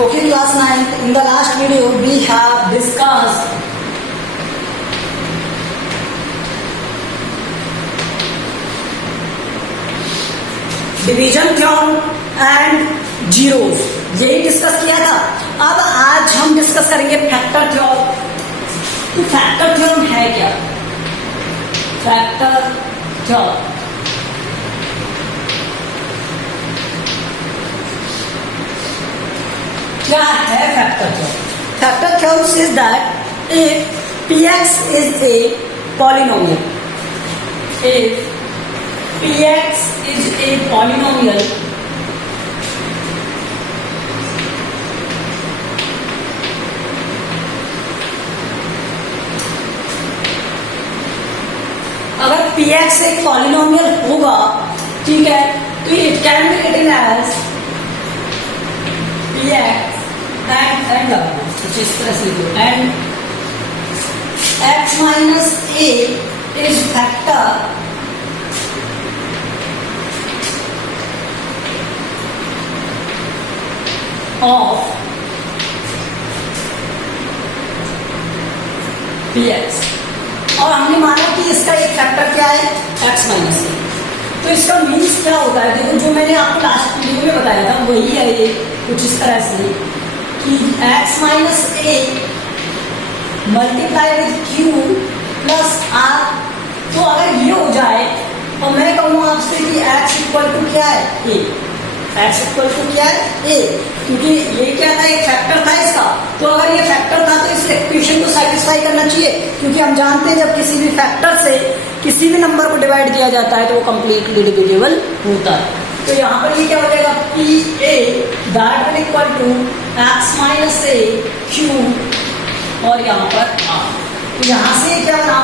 Okay, class 9th. In the last video, we have discussed division theorem and zeros, यही discuss किया था। अब आज हम डिस्कस करेंगे फैक्टर थ्योरम। तो फैक्टर थ्योरम है क्या? फैक्टर थ्योरम क्या है? Factor theorem, factor theorem says that if px is a polynomial, if px is a polynomial, अगर px एक पॉलिनोमियल होगा, ठीक है, तो it can be written as px and कुछ इस तरह से लिखो, and x minus a is factor of px। और हमने माना कि इसका एक फैक्टर क्या है? x minus a। तो इसका मीन्स क्या होता है? देखो, जो मैंने आपको लास्ट वीडियो में बताया था वही है ये, कुछ इस तरह से कि x minus a multiply with q plus r। तो अगर ये हो जाए और मैं कहूँ आपसे कि x इक्वल टू क्या है? a। x इक्वल टू क्या है? a, क्योंकि ये क्या था? एक फैक्टर था इसका। तो अगर ये फैक्टर था तो इस इक्वेशन को सेटिस्फाई करना चाहिए, क्योंकि हम जानते हैं जब किसी भी फैक्टर से किसी भी नंबर को डिवाइड किया जाता है तो वो कंप्लीटली डिविजिबल होता है। तो यहाँ पर ये क्या हो जाएगा? P A that will equal to X minus A Q और यहाँ पर आर। तो यहाँ से क्या बना?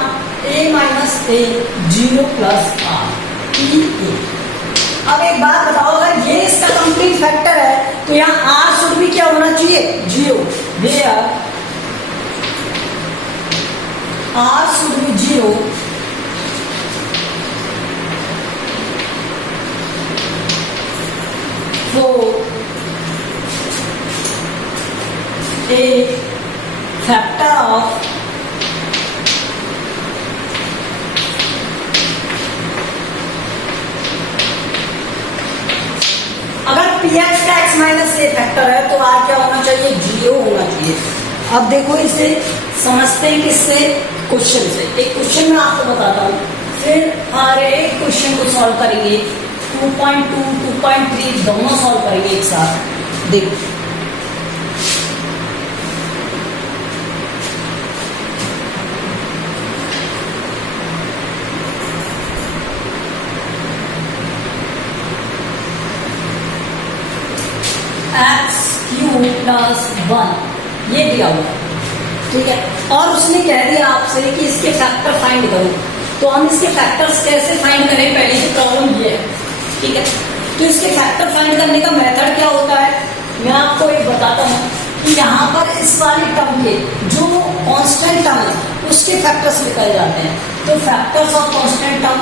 A minus A zero plus R P A. अब एक बात बताओ, अगर ये इसका कंप्लीट फैक्टर है तो यहाँ आर शुड भी क्या होना चाहिए? Zero. Where are should be zero a factor of अगर px का x माइनस a फैक्टर है तो r क्या होना चाहिए? जीरो होना चाहिए। अब देखो, इसे समझते हैं किससे? क्वेश्चन से। एक क्वेश्चन मैं आपको बताता हूँ, फिर हर एक क्वेश्चन को सॉल्व करेंगे। 2.2, 2.3 दोनों सॉल्व करेंगे एक साथ। देखो, एक्स क्यू प्लस 1 ये दिया हुआ, ठीक है, और उसने कह दिया आपसे कि इसके फैक्टर फाइंड करो। तो हम इसके फैक्टर्स कैसे फाइंड करें? पहले की प्रॉब्लम ये है, ठीक है। तो इसके फैक्टर फाइंड करने का मेथड क्या होता है? मैं आपको एक बताता हूँ कि यहाँ पर इस वाली टर्म के जो कांस्टेंट टर्म है उसके फैक्टर्स निकाले जाते हैं। तो factors of constant term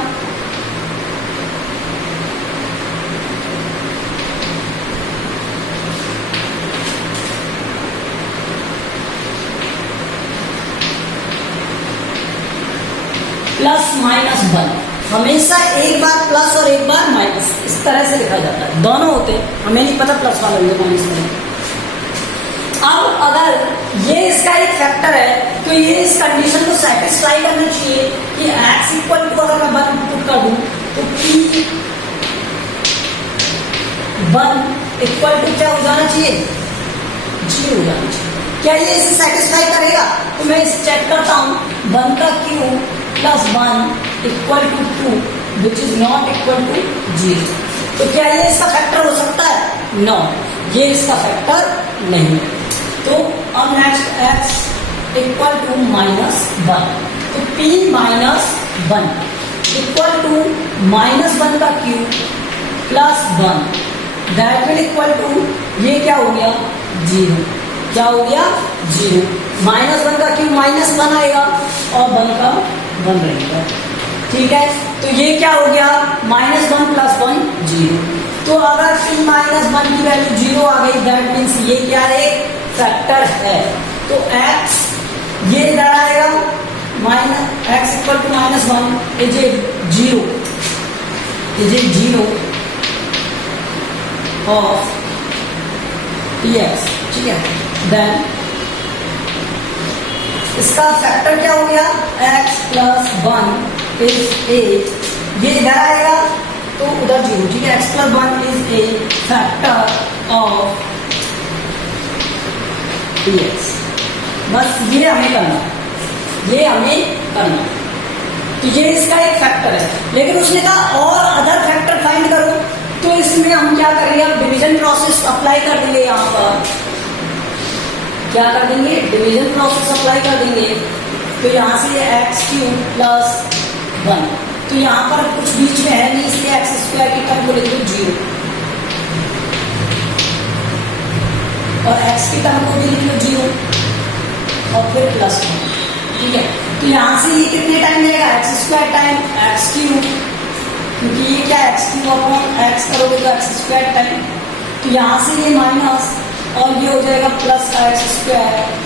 plus minus 1, हमेशा एक बार प्लस और एक बार माइनस, इस तरह से लिखा जाता है। दोनों होते हैं, हमें नहीं पता प्लस वाला है माइनस वाला। अब अगर ये इसका एक फैक्टर है तो ये इस कंडीशन को सेटिस्फाई करना चाहिए कि x इक्वल टू, अगर मैं 1 पुट कर दूं तो p 1 इक्वल टू क्या हो जाना चाहिए? जीरो हो जाना चाहिए। क्या ये इसे सेटिस्फाई करेगा? तो मैं इसे चेक करता हूँ। 1 का cube plus 1 equal to 2 which is not equal to 0। तो क्या ये इसका फैक्टर हो सकता है? नो, ये इसका फैक्टर नहीं। तो अब next x equal to minus 1, तो p minus 1 equal to minus 1 का cube plus 1 that will equal to, ये क्या हो गया? 0। क्या हो गया? 0। माइनस 1 का क्यू माइनस 1 आएगा और 1 का 1 रहेगा, ठीक है। तो ये क्या हो गया? -1 + 1 0। तो अगर t माइनस 1 की वैल्यू 0 आ गई, दैट मीन्स ये क्या है, फैक्टर है। तो x ये इधर आएगा, minus x equal to minus 1 is a 0 of dx, ठीक है। देन इसका फैक्टर क्या हो गया, x प्लस 1 इज ए, ये इधर आएगा तो उधर 0, ठीक है। x plus 1 is A factor of dx। बस ये हमें करना, तो ये इसका एक फैक्टर है। लेकिन उसने कहा और अदर फैक्टर फाइंड करो, तो इसमें हम क्या करेंगे, अब डिवीजन प्रोसेस अप्लाई कर देंगे। यहाँ पर क्या कर देंगे, डिवीजन प्रोसेस अप्लाई कर देंगे। तो यहाँ से x³ प्लस 1, तो यहाँ पर कुछ बीच में है नहीं, इसलिए x² की टर्म को लिख दो 0 और x की टर्म को भी लिख लो 0 और फिर प्लस 1, ठीक है। तो यहाँ से ये कितने टाइम मिलेगा, x² टाइम x³, क्योंकि ये क्या x³ अपॉन x करोगे तो x² टाइम, तो यहाँ से ये माइनस और ये हो जाएगा प्लस का x²,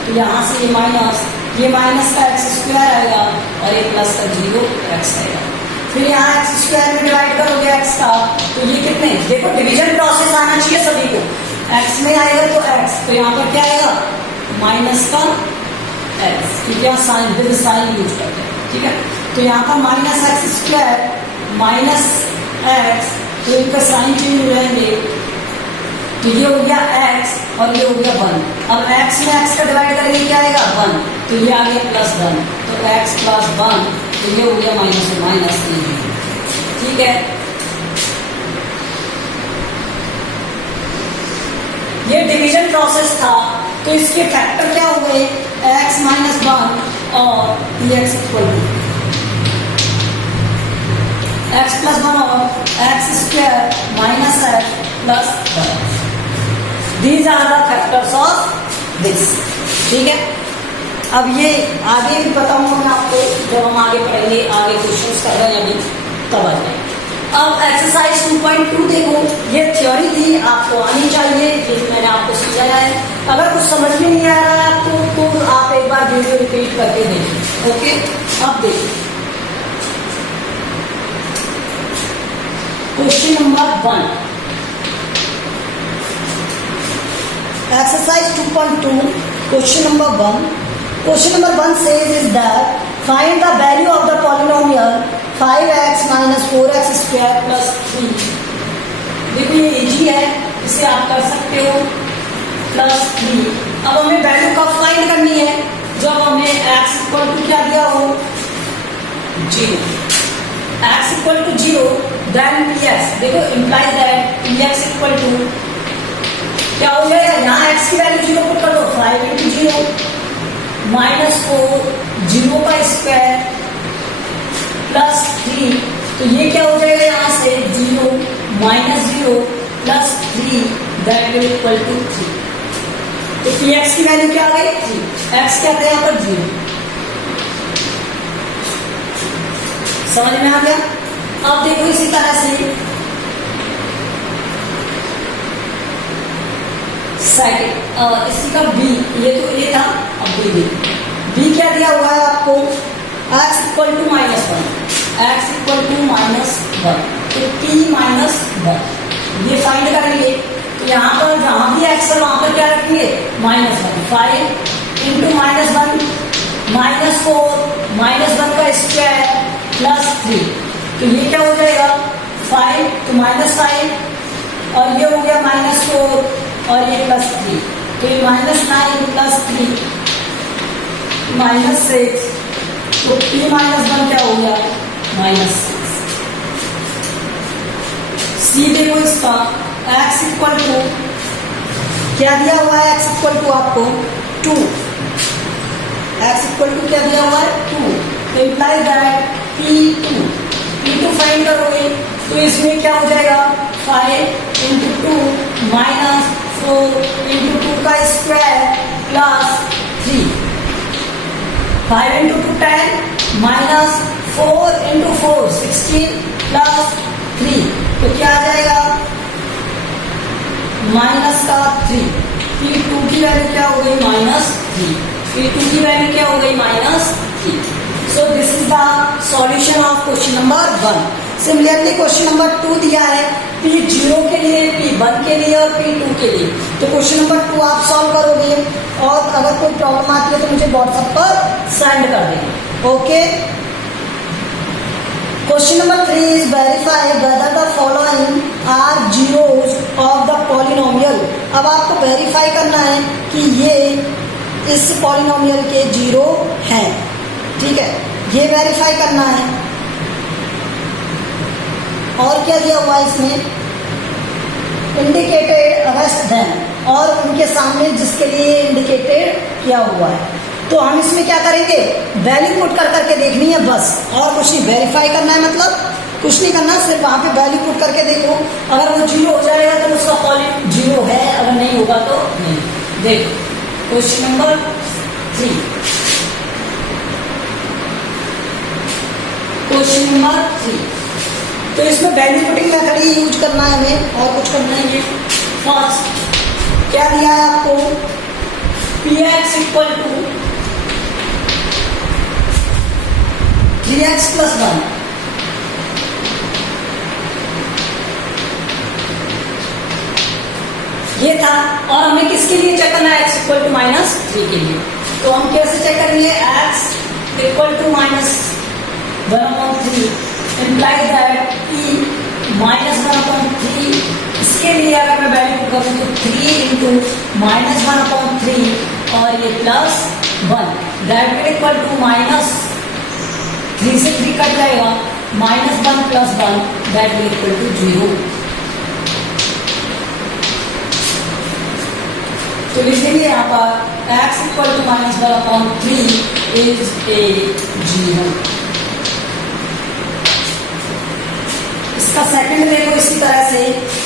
तो यहाँ से ये माइनस का x² आएगा और ये प्लस का 0x आएगा। फिर यहाँ x² में डिवाइड करोगे x का, तो ये कितने, देखो डिवीजन प्रोसेस आना चाहिए सभी को, x में आएगा तो x, तो यहाँ पर क्या आएगा माइनस का x, क्योंकि यहाँ साइन विद साइन यूज करते हैं, ठीक है। तो यहाँ पर माइनस x² माइनस x, तो इनका साइन चेंज हो जाएंगे, तो ये हो गया x और ये हो गया 1। अब x में x का डिवाइड करेंगे क्या आएगा 1, तो ये आ गया प्लस 1, तो x प्लस 1, तो ये हो गया माइनस में माइनस 3, ठीक है। ये डिवीजन प्रोसेस था, तो इसके फैक्टर क्या हो गए, x माइनस 1 और dx equal to x plus 1 और x² minus x plus 1। These are the factors of this, ठीक है। अब ये आगे भी बताऊंगा मैं आपको, जब हम आगे पढ़ेंगे, आगे क्वेश्चंस कर रहे हैं अभी तब आ जाए। अब एक्सरसाइज 2.2 देखो, ये थ्योरी थी, आपको आनी चाहिए, ये मैंने आपको समझाया है। अगर कुछ समझ में नहीं आ रहा है आपको, तो आप एक बार वीडियो रिपीट करके देखिए, ओके। अब देखिए question number 1, exercise 2.2, question number 1. Question number 1 says is that find the value of the polynomial 5x minus 4x square plus 3। देखो ये इजी है, इसे आप कर सकते हो, प्लस 3। अब हमें वैल्यू कब फाइंड करनी है, जब हमें x इक्वल टू क्या दिया हो 0, x equal to 0, then px, देखो implies that px equal to क्या हो जाएगा, यहाँ x की वैल्यू 0 पुट कर दो, 5 इंटू 0 माइनस 4, 0 का स्क्वायर प्लस 3, तो ये क्या हो जाएगा, यहाँ से 0 minus 0 plus 3 that will equal to 3। तो px की वैल्यू क्या आ गई 3, x क्या था यहाँ पर 0। समझ में आ गया। अब देखो इसी तरह से सेकंड, इसी का b, ये तो a था, अब b क्या दिया हुआ है आपको, x equal to minus 1, x equal to minus 1, तो p माइनस 1 ये फाइंड करेंगे। तो यहाँ पर जहाँ भी x है वहां पर क्या रखेंगे minus 1, 5 into minus 1 minus 4 minus 1 का स्क्वायर प्लस 3, तो ये क्या हो जाएगा 5 तो माइनस 5 और ये हो गया माइनस 4 और ये प्लस 3, तो ये माइनस 9 प्लस 3 माइनस 6, तो p माइनस 1 क्या हो गया माइनस 6। सी देखो इसका x इक्वल टू क्या दिया हुआ है, x इक्वल टू आपको 2, x इक्वल टू क्या दिया हुआ है 2, तो इम्प्लाइज दैट p2 फाइंड करोगे तो इसमें क्या हो जाएगा 5 इंटू 2 माइनस 4 इंटू 2 का square plus 3, 5 into 2 10 minus 4 into 4 16 plus 3, तो क्या आ जाएगा माइनस का 3, P2 की वैल्यू क्या हो गई -3, P2 की वैल्यू क्या हो गई -3। So this is the solution of question number 1। Similarly question number 2 दिया है P0 के लिए, P1 के लिए और P2 के लिए। तो क्वेश्चन नंबर 2 आप सॉल्व करोगे और अगर कोई प्रॉब्लम आती है तो मुझे व्हाट्सएप पर सेंड कर देंगे। Okay. Question number 3 is verify whether the following are zeros of the polynomial. अब आपको वेरीफाई करना है कि ये इस पॉलिनोमियल के जीरो हैं, ठीक है, ये वेरीफाई करना है। और क्या दिया हुआ है इसमें, इंडिकेटेड अगेंस्ट देम, और उनके सामने जिसके लिए इंडिकेटेड किया हुआ है। तो हम इसमें क्या करेंगे, वैल्यू पुट कर करके देखनी है बस, और कुछ नहीं। वेरीफाई करना है मतलब कुछ नहीं करना, सिर्फ वहां पे वैल्यू पुट करके देखो। अगर वो जीरो हो जाएगा तो उसका पॉइंट जीरो है, अगर नहीं होगा तो नहीं। देखो क्वेश्चन नंबर 3, क्वेश्चन नंबर 3। तो इसमें वैल्यू पुटिंग मेथड ही यूज करना है हमें, और कुछ करना है ये। फर्स्ट क्या दिया है आपको, Px equal to 3x plus 1, ये था। और हमें किसके लिए चेक करना है, x इक्वल टू -3 के लिए। तो हम कैसे चेक करेंगे, x equal to -1/3 implies that कि -1/3, इसके लिए अगर मैं वैल्यू करूँ तो 3 इंटू -1/3 और ये +1, दैट इक्वल टू -3 से 3 कट जाएगा, -1 + 1 दैट इक्वल टू 0। तो लिखेंगे यहाँ पर x equal to -1/3 is a 0। इसका सेकंड देखो इसी तरह से।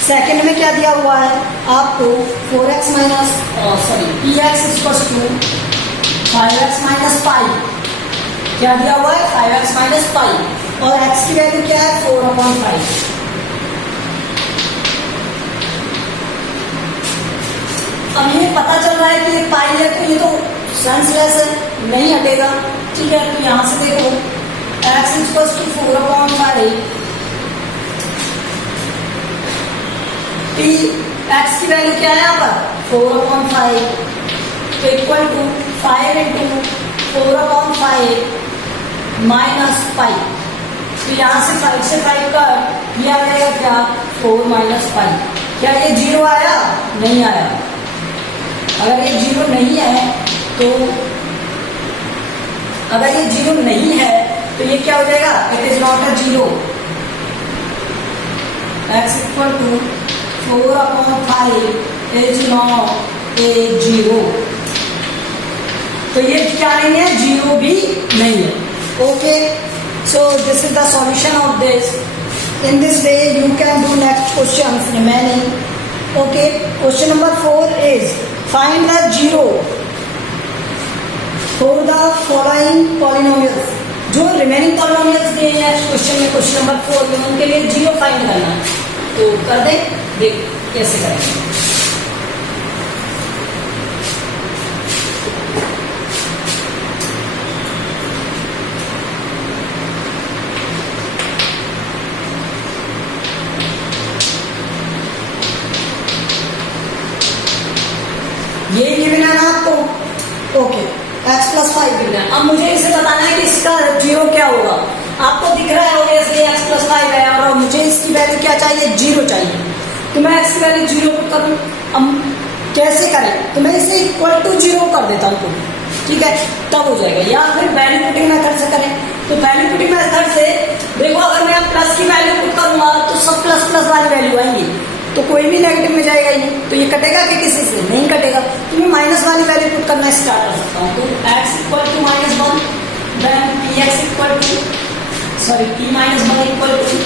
सेकंड में क्या दिया हुआ है आपको, 4x minus px equal to 5x minus pi. क्या दिया हुआ है, 5x माइनस पाई, और x की वैल्यू क्या है, 4/5। अब ये पता चल रहा है कि ये पाई है, तो ये तो सेंसलेस है, नहीं हटेगा, ठीक है। तो यहां से देखो x इक्वल टू 4/5, x की वैल्यू क्या है यहाँ पर, 4/5, तो equal to 5 into 4/5 minus pi. तो यहाँ से 5 से 5 कर ये आ जाएगा क्या, 4 माइनस पाई। क्या ये 0 आया, नहीं आया। अगर ये 0 नहीं है तो, अगर ये 0 नहीं है तो ये क्या हो जाएगा, it is not a 0। x equal to 4/5 is not a 0। तो ये क्या नहीं है, 0 भी नहीं है। Okay, so this is the solution of this. In this way you can do next question remaining. Okay, question number 4 is find the 0 for the following polynomials. जो remaining polynomials दिए हैं क्वेश्चन में, क्वेश्चन नंबर 4 में, उनके लिए 0 find करना है। तो कर दे, देख कैसे करेंगे। ये गिवन है ना आपको, ओके, x + 5 गिवन है। अब मुझे इसे बताना है कि इसका 0 क्या होगा। आपको दिख रहा है ऑब्वियसली x + 5 है, और मुझे इसकी वैल्यू क्या चाहिए, 0 चाहिए। तो मैं x की वैल्यू 0 पुट करूँ। अब कैसे करें, तो मैं इसे इक्वल टू 0 कर देता हूँ, ठीक है, तब हो जाएगा। या फिर वैल्यू पुटिंग मेथड से करें। तो वैल्यू पुटिंग मेथड से देखो, अगर मैं प्लस की वैल्यू पुट करूंगा तो सब प्लस वाली वैल्यू आएंगी, तो कोई भी नेगेटिव में जाएगा ही नहीं। तो ये कटेगा कि किसी से नहीं कटेगा, तो मैं माइनस वाली वैल्यू पुट करना स्टार्ट कर सकता हूँ। तो x equal to -1, then px equal to p -1 equal to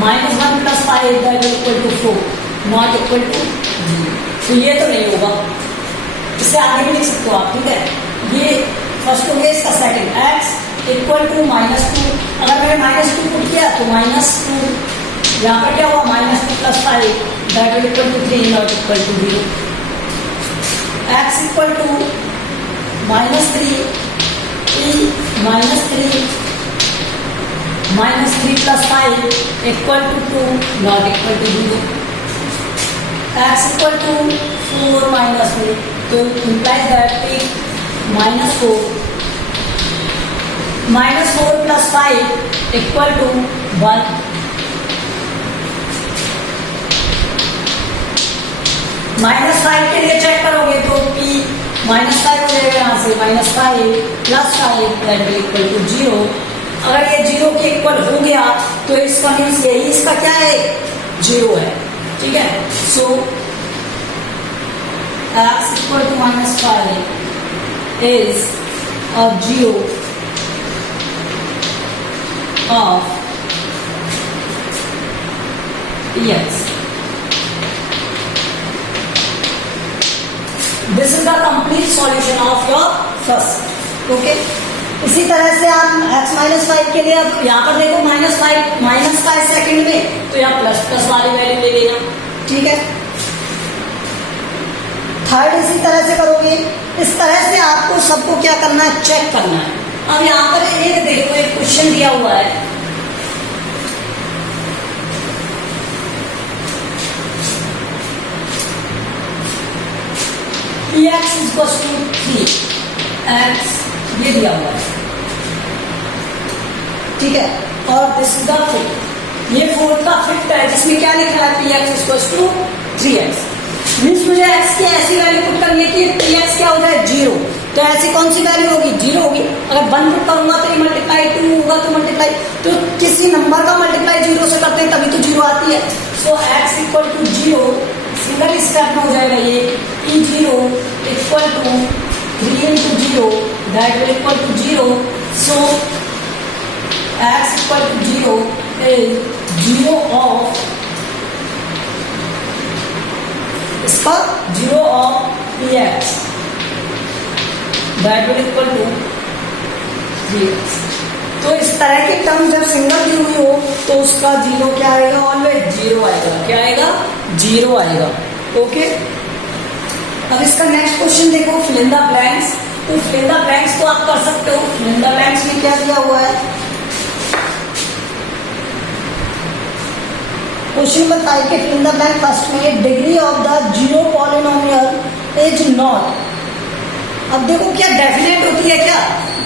-1 + 5 that equal to 4, not equal to 0। तो ये तो नहीं होगा, इससे आगे भी लिख सकते हो आप, ठीक है। ये फर्स्ट हो गया, इसका सेकंड x इक्वल टू -2। अगर मैंने -2 पुट किया तो -2 यहाँ पर क्या हुआ -3 + 5 that will equal to 3 not equal to 0. x equal to -3 e -3 + 5 equal to 2 not equal to 0. x equal to 4 -2 तो implies that -4 + 5 इक्वल टू 1. -5 के लिए चेक करोगे तो p -5 हो जाएगा यहाँ से -5 + 5 दैट विल इक्वल टू 0. अगर ये 0 के इक्वल हो गया तो इसका मीन्स यही इसका क्या है 0 है. ठीक है. So x equal to -5 is a 0 of x. This is the complete solution of your first. Okay. इसी तरह से आप x -5 के लिए अब यहाँ पर देखो -5 सेकंड में तो यहाँ प्लस वाली वैल्यू ले लेना. ठीक है. थर्ड इसी तरह से करोगे. इस तरह से आपको सबको क्या करना है चेक करना है. अब यहाँ पर एक देखो एक क्वेश्चन दिया हुआ है. x = 3 x ये दिया हुआ है. ठीक है. और दिस इज द फिफ्थ. ये फोर्थ का फिफ्थ है जिसमें क्या लिखा है px = 3x. मीन्स मुझे x की ऐसी वैल्यू पुट करनी है कि px क्या हो जाए 0. तो ऐसी कौन सी वैल्यू होगी 0 होगी. अगर 1 पुट करूंगा तो ये मल्टीप्लाई 2 होगा तो मल्टीप्लाई तो किसी नंबर का मल्टीप्लाई 0 से करते हैं तभी तो 0 आती है. सो x = 0 सिंगल स्टेप में हो जाएगा ये e0 equal to 3 × 0 that will equal to 0. So x = 0 is 0 of इसका 0 of px that will equal to 3x. तो इस तरह की टर्म जब सिंगल दी हुई हो तो उसका 0 क्या आएगा ऑलवेज 0 आएगा. क्या आएगा 0 आएगा. ओके. अब इसका नेक्स्ट क्वेश्चन देखो फिल इन द ब्लैंक्स. तो फिल इन द ब्लैंक्स तो आप कर सकते हो. फिल इन द ब्लैंक्स में क्या दिया हुआ है क्वेश्चन नंबर 5 के fill in the blank first में degree of the 0 polynomial is not. अब देखो क्या डेफिनेट होती है क्या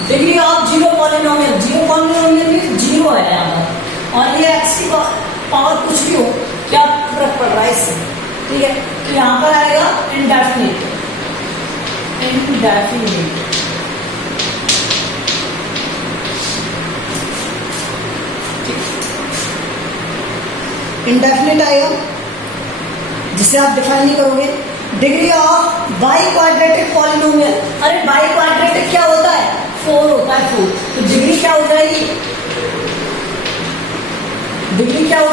डिग्री ऑफ 0 पॉलिनोमियल. 0 पॉलिनोमियल में 0 है यहाँ पर और ये x की पावर कुछ भी हो क्या फर्क पड़ रहा है इससे. ठीक है. तो यहाँ पर आएगा इंडेफिनिट. इंडेफिनिट आएगा जिसे आप डिफाइन नहीं करोगे. Degree of by quadratic polynomial. अरे बाई क्वाड्रेटिक क्या होता है 4 होता है 4. तो डिग्री क्या हो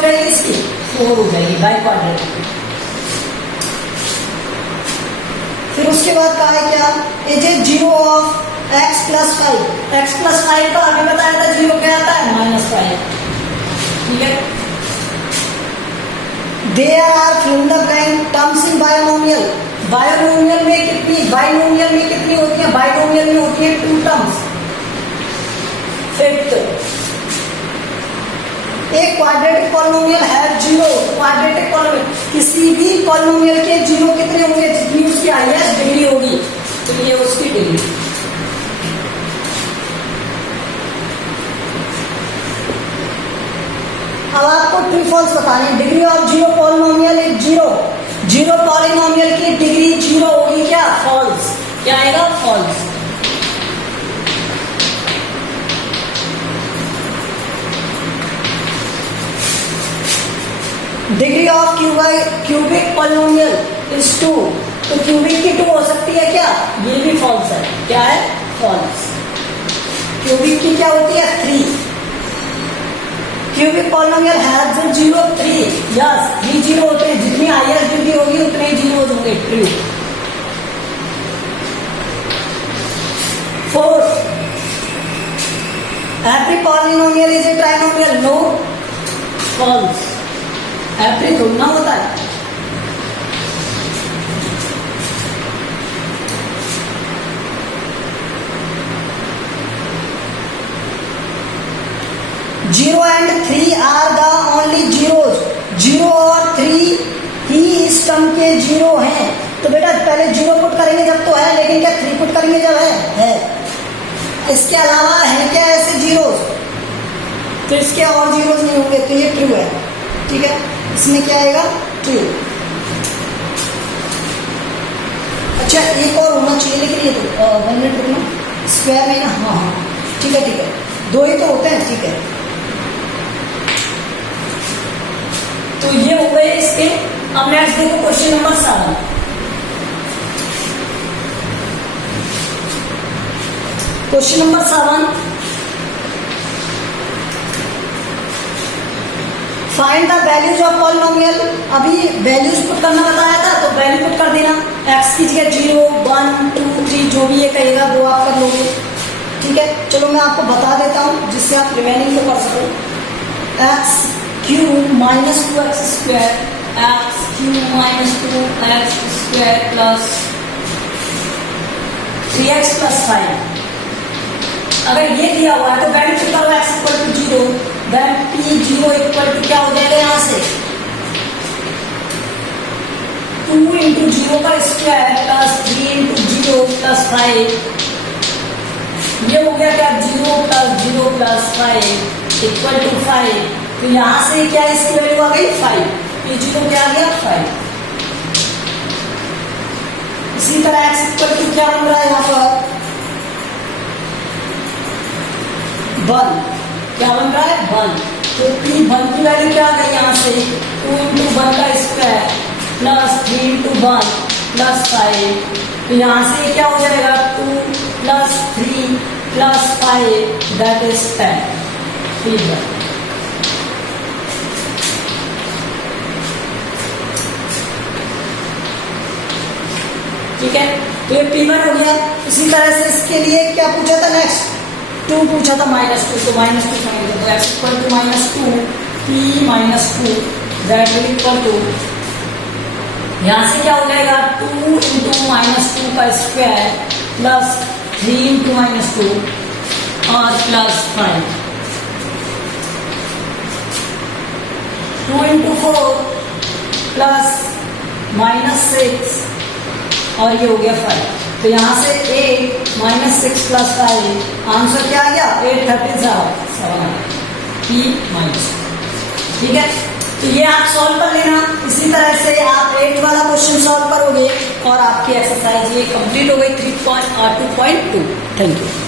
जाएगी इसकी 4 हो जाएगी बाई क्वाड्रेटिक. फिर उसके बाद कहा है क्या is a 0 of x + 5. x + 5 का अभी बताया था 0 क्या आता है -5. ठीक है. There are fill in the blank terms in binomial. Binomial में कितनी होती है बाइनोमियल में होती है 2 टर्म्स. फिफ्थ एक क्वाड्रेटिक पॉलिनोमियल है 0. क्वाड्रेटिक पॉलिनोमियल किसी भी पॉलिनोमियल के 0 कितने होंगे जितनी उसकी हाईएस्ट डिग्री होगी तो ये उसकी डिग्री. अब आपको ट्रू फॉल्स बताने. Degree of 0 polynomial is 0 polynomial की डिग्री 0 होगी क्या फॉल्स. क्या आएगा false. Degree of cubic polynomial is 2. तो क्यूबिक की 2 हो सकती है क्या ये भी फॉल्स है. क्या है फॉल्स. क्यूबिक की क्या होती है 3. Cubic polynomial has 0 3. यस 3 0 होते हैं. जितनी हाईएस्ट डिग्री होगी उतने 0 होंगे. True. 4 every polynomial is a trinomial. No. False. Every थोड़ा ना होता है। Zero and 3 are the only zeros, 0 और 3 ही इस टर्म के जीरो हैं। तो बेटा पहले 0 पुट करेंगे जब तो है, लेकिन क्या 3 पुट करेंगे जब है। इसके अलावा है क्या ऐसे जीरोज, तो इसके और जीरोज नहीं होंगे, तो ये ट्रू है। ठीक है, इसमें क्या आएगा, ट्रू। अच्छा एक और होना चाहिए, लेकिन ये तो 1 मिनट रुकना, स्क्वायर में ना, हाँ ठीक है, 2 ही तो होते हैं। ठीक है, तो ये हो गए इसके। अब नेक्स्ट देखो question number 7। Question number 7, find the values of polynomial. अभी वैल्यूज पुट करना बताया था, तो वैल्यू पुट कर देना। एक्स की जगह 0, 1, 2, 3 जो भी ये कहेगा वो आप कर लोगे। ठीक है, चलो मैं आपको बता देता हूं जिससे आप रिमेनिंग को कर सको। X cube minus 2x square, x cube minus 2x square plus 3x plus 5। अगर ये दिया हुआ है तो वैल्यू पुट करो x equal to 0, then p0 equal to क्या हो जाएगा यहां से 2 इंटू 0 का स्क्वायर प्लस 3 इंटू 0 प्लस 5। ये हो गया क्या 0 प्लस 0 प्लस 5 इक्वल टू 5। तो यहां से क्या इसकी वैल्यू आ गई 5, p0 क्या आ गया 5। इसी तरह x इक्वल टू क्या बन रहा है यहां पर 1, क्या बन रहा है 1। तो p1 की वैल्यू क्या आ गई यहां से 2 इंटू 1 का स्क्वायर प्लस 3 इंटू 1 प्लस 5। तो यहां से क्या हो जाएगा 2 plus 3 plus 5 that is 10। p1 ठीक है, तो ये p1 हो गया। इसी तरह से इसके लिए क्या पूछा था नेक्स्ट 2 पूछा था -2, तो -2 समझ लो। x equal to -2 p -2 that will equal to यहां से क्या हो जाएगा 2 इंटू -2 का स्क्वायर प्लस 3 इंटू -2 और प्लस 5, 2 इंटू 4 प्लस -6 और ये हो गया 5। तो यहां से 8 -6 प्लस 5 आंसर क्या आ गया 837 p-। ठीक है, तो ये आप सॉल्व कर लेना। इसी तरह से आप 8 वाला क्वेश्चन सॉल्व करोगे और आपकी एक्सरसाइज ये कंप्लीट हो गई 3.2.2। Thank you.